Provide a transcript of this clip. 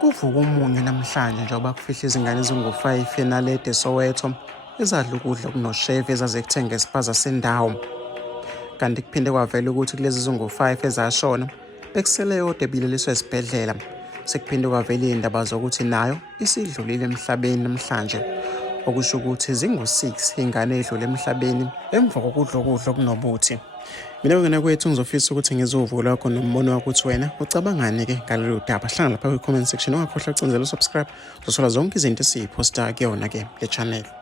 Kuvuka umunyu namhlanje njengoba kufihla izingane ezingu-5 eNalede Soweto ezadla ukudla okuno shevu ezazikuthenge espaza sendawo. Kanti kuphinde kwavela ukuthi kulezi ezingu-5 ezashona bekusele yodwa ebileliswe esibhedlela. Sekuphinde kwavela iy'ndaba zokuthi nayo isidlulile emhlabeni namhlanje, okusho ukuthi zingu-6 iy'ngane ey'dlule emhlabeni emva kokudla ukudla okunobuthi. Mina ngena kwethu ngizofisa ukuthi ngizuve lakho nombono wakho ukuthi wena ucabangani-ke ngalolu daba. Hlangana lapha kwi-comment section, ungakhohlwa ukucindezela usubscribe uzothola zonke izinto esiyiphosta kuyona-ke le channel.